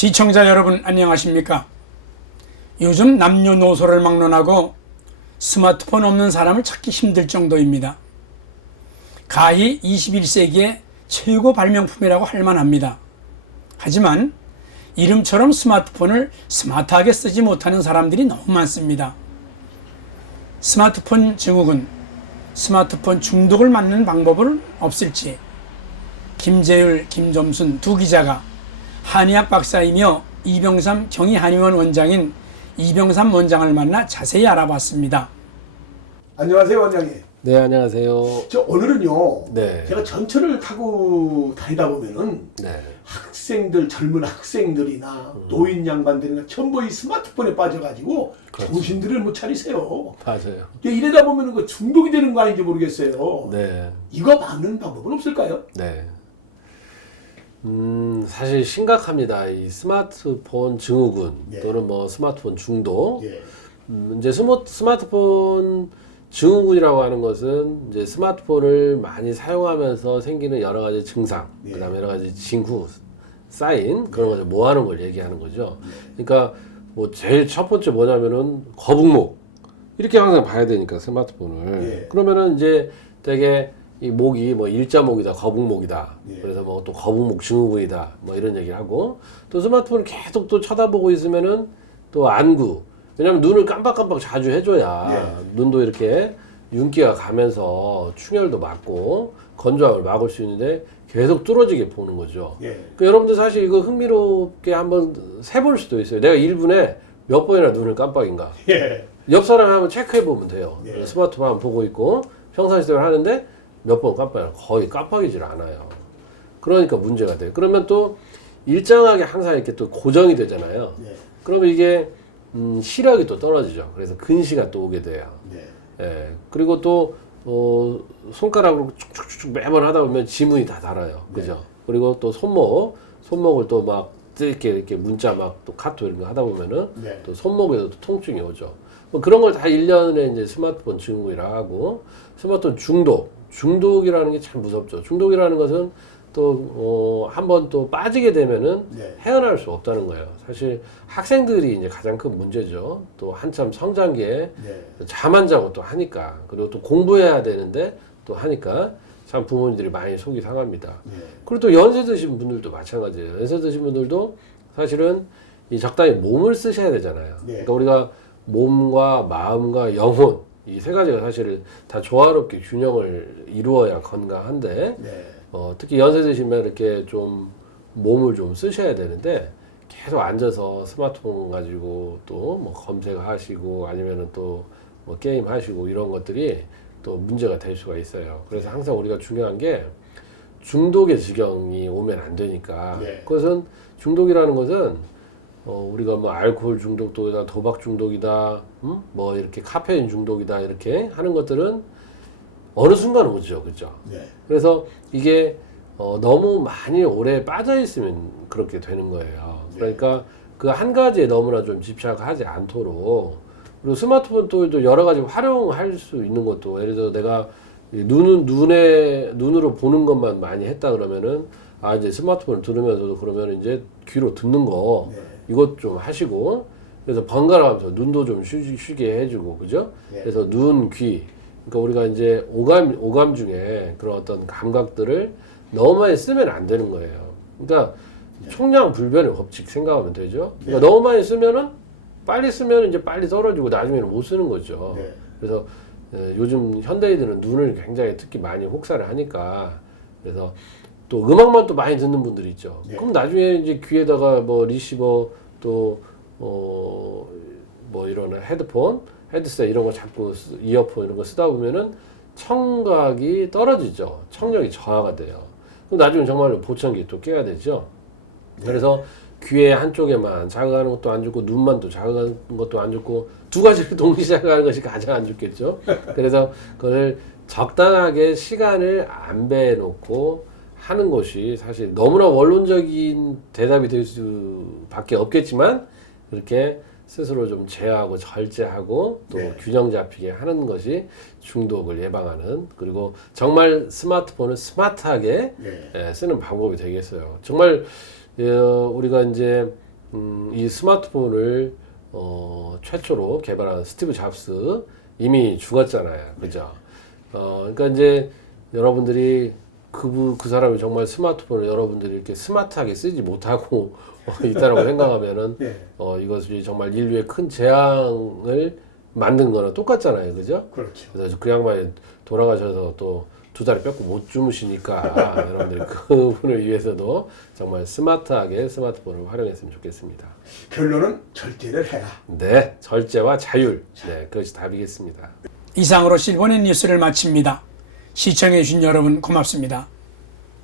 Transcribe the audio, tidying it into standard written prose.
시청자 여러분 안녕하십니까? 요즘 남녀노소를 막론하고 스마트폰 없는 사람을 찾기 힘들 정도입니다. 가히 21세기의 최고 발명품이라고 할 만합니다. 하지만 이름처럼 스마트폰을 스마트하게 쓰지 못하는 사람들이 너무 많습니다. 스마트폰 증후군, 스마트폰 중독을 막는 방법은 없을지 김재율, 김점순 두 기자가 한의학 박사이며 이병삼 경희한의원 원장인 이병삼 원장을 만나 자세히 알아봤습니다. 안녕하세요, 원장님. 네, 안녕하세요. 저 오늘은요. 네. 제가 전철을 타고 다니다 보면은 네. 학생들, 젊은 학생들이나 노인 양반들이나 전부 이 스마트폰에 빠져가지고 그렇죠. 정신들을 못 차리세요. 맞아요. 이러다 보면은 그 중독이 되는 거 아닌지 모르겠어요. 네. 이거 막는 방법은 없을까요? 네. 사실 심각합니다. 이 스마트폰 증후군 예. 또는 뭐 스마트폰 중독. 예. 이제 스마트폰 증후군이라고 하는 것은 이제 스마트폰을 많이 사용하면서 생기는 여러 가지 증상, 예. 그다음에 여러 가지 징후, 사인 그런 것을 모아놓은 걸 얘기하는 거죠. 그러니까 뭐 제일 첫 번째 뭐냐면은 거북목 이렇게 항상 봐야 되니까 스마트폰을. 예. 그러면은 이제 되게 이 목이 뭐 일자목이다, 거북목이다. 예. 그래서 뭐 또 거북목 증후군이다, 뭐 이런 얘기를 하고 또 스마트폰을 계속 또 쳐다보고 있으면은 또 안구. 왜냐면 눈을 깜빡깜빡 자주 해줘야 예. 눈도 이렇게 윤기가 가면서 충혈도 막고 건조함을 막을 수 있는데 계속 뚫어지게 보는 거죠. 예. 그러니까 여러분들 사실 이거 흥미롭게 한번 세볼 수도 있어요. 내가 1분에 몇 번이나 눈을 깜빡인가. 예. 옆 사람 한번 체크해 보면 돼요. 예. 스마트폰 한번 보고 있고 평상시대로 하는데 몇 번 깜빡이나 거의 깜빡이질 않아요. 그러니까 문제가 돼요. 그러면 또 일정하게 항상 이렇게 또 고정이 되잖아요. 예. 그러면 이게 시력이 또 떨어지죠. 그래서 근시가 또 오게 돼요. 예. 예. 그리고 또 손가락으로 축축축 매번 하다 보면 지문이 다 달아요. 그죠? 그리고 또 손목을 또 막 이렇게 문자 막 또 카톡 이런 거 하다 보면은 네. 또 손목에도 또 통증이 오죠. 뭐 그런 걸 다 일련에 이제 스마트폰 증후군이라 하고 스마트폰 중독이라는 게 참 무섭죠. 중독이라는 것은 또 한번 또 빠지게 되면은 네. 헤어날 수 없다는 거예요. 사실 학생들이 이제 가장 큰 문제죠. 또 한참 성장기에 네. 잠 안 자고 또 하니까 그리고 또 공부해야 되는데 또 하니까 참 부모님들이 많이 속이 상합니다. 네. 그리고 또 연세 드신 분들도 마찬가지예요. 연세 드신 분들도 사실은 이 적당히 몸을 쓰셔야 되잖아요. 네. 그러니까 우리가 몸과 마음과 영혼 이 세 가지가 사실 다 조화롭게 균형을 이루어야 건강한데 네. 특히 연세 드시면 이렇게 좀 몸을 좀 쓰셔야 되는데 계속 앉아서 스마트폰 가지고 또 뭐 검색하시고 아니면은 또 뭐 게임 하시고 이런 것들이 또 문제가 될 수가 있어요. 그래서 항상 우리가 중요한 게 중독의 지경이 오면 안 되니까. 네. 그것은 중독이라는 것은 우리가 뭐 알코올 중독이다, 도박 중독이다, 뭐 이렇게 카페인 중독이다 이렇게 하는 것들은 어느 순간 오죠, 그죠? 네. 그래서 이게 너무 많이 오래 빠져 있으면 그렇게 되는 거예요. 그러니까 그 한 가지에 너무나 좀 집착하지 않도록 그리고 스마트폰도 여러 가지 활용할 수 있는 것도 예를 들어 내가 눈으로 보는 것만 많이 했다 그러면은 이제 스마트폰을 들으면서도 그러면 이제 귀로 듣는 거 네. 이것 좀 하시고 그래서 번갈아 가면서 눈도 좀 쉬게 해주고 그죠? 네. 그래서 눈, 귀 그러니까 우리가 이제 오감 중에 그런 어떤 감각들을 너무 많이 쓰면 안 되는 거예요. 그러니까 총량불변의 법칙 생각하면 되죠. 그러니까 너무 많이 쓰면은 빨리 쓰면 이제 빨리 떨어지고 나중에는 못 쓰는 거죠. 네. 그래서 요즘 현대인들은 눈을 굉장히 특히 많이 혹사를 하니까 그래서 또 음악만 또 많이 듣는 분들이 있죠. 네. 그럼 나중에 이제 귀에다가 뭐 리시버 또 뭐 이런 헤드셋 이런 거 자꾸 이어폰 이런 거 쓰다 보면은 청각이 떨어지죠. 청력이 저하가 돼요. 그럼 나중에 정말로 보청기 또 껴야 되죠. 그래서 귀의 한쪽에만 자극하는 것도 안 좋고 눈만 또 자극하는 것도 안 좋고 두 가지를 동시에 자극하는 것이 가장 안 좋겠죠. 그래서 그걸 적당하게 시간을 안배해놓고 하는 것이 사실 너무나 원론적인 대답이 될 수밖에 없겠지만 그렇게 스스로 좀 제어하고 절제하고 또 네. 균형 잡히게 하는 것이 중독을 예방하는 그리고 정말 스마트폰을 스마트하게 네. 쓰는 방법이 되겠어요. 정말 우리가 이제 이 스마트폰을 최초로 개발한 스티브 잡스 이미 죽었잖아요, 그죠? 그러니까 이제 여러분들이 그 사람이 정말 스마트폰을 여러분들이 이렇게 스마트하게 쓰지 못하고 있다라고 생각하면은 네. 이것이 정말 인류의 큰 재앙을 만든 거랑 똑같잖아요, 그죠? 그렇죠. 그래서 그 양반이 돌아가셔서 또 2다리 뺏고 못 주무시니까 여러분들이 그분을 위해서도 정말 스마트하게 스마트폰을 활용했으면 좋겠습니다. 결론은 절제를 해라. 네, 절제와 자율. 네, 그것이 답이겠습니다. 이상으로 실버넷 뉴스를 마칩니다. 시청해주신 여러분 고맙습니다.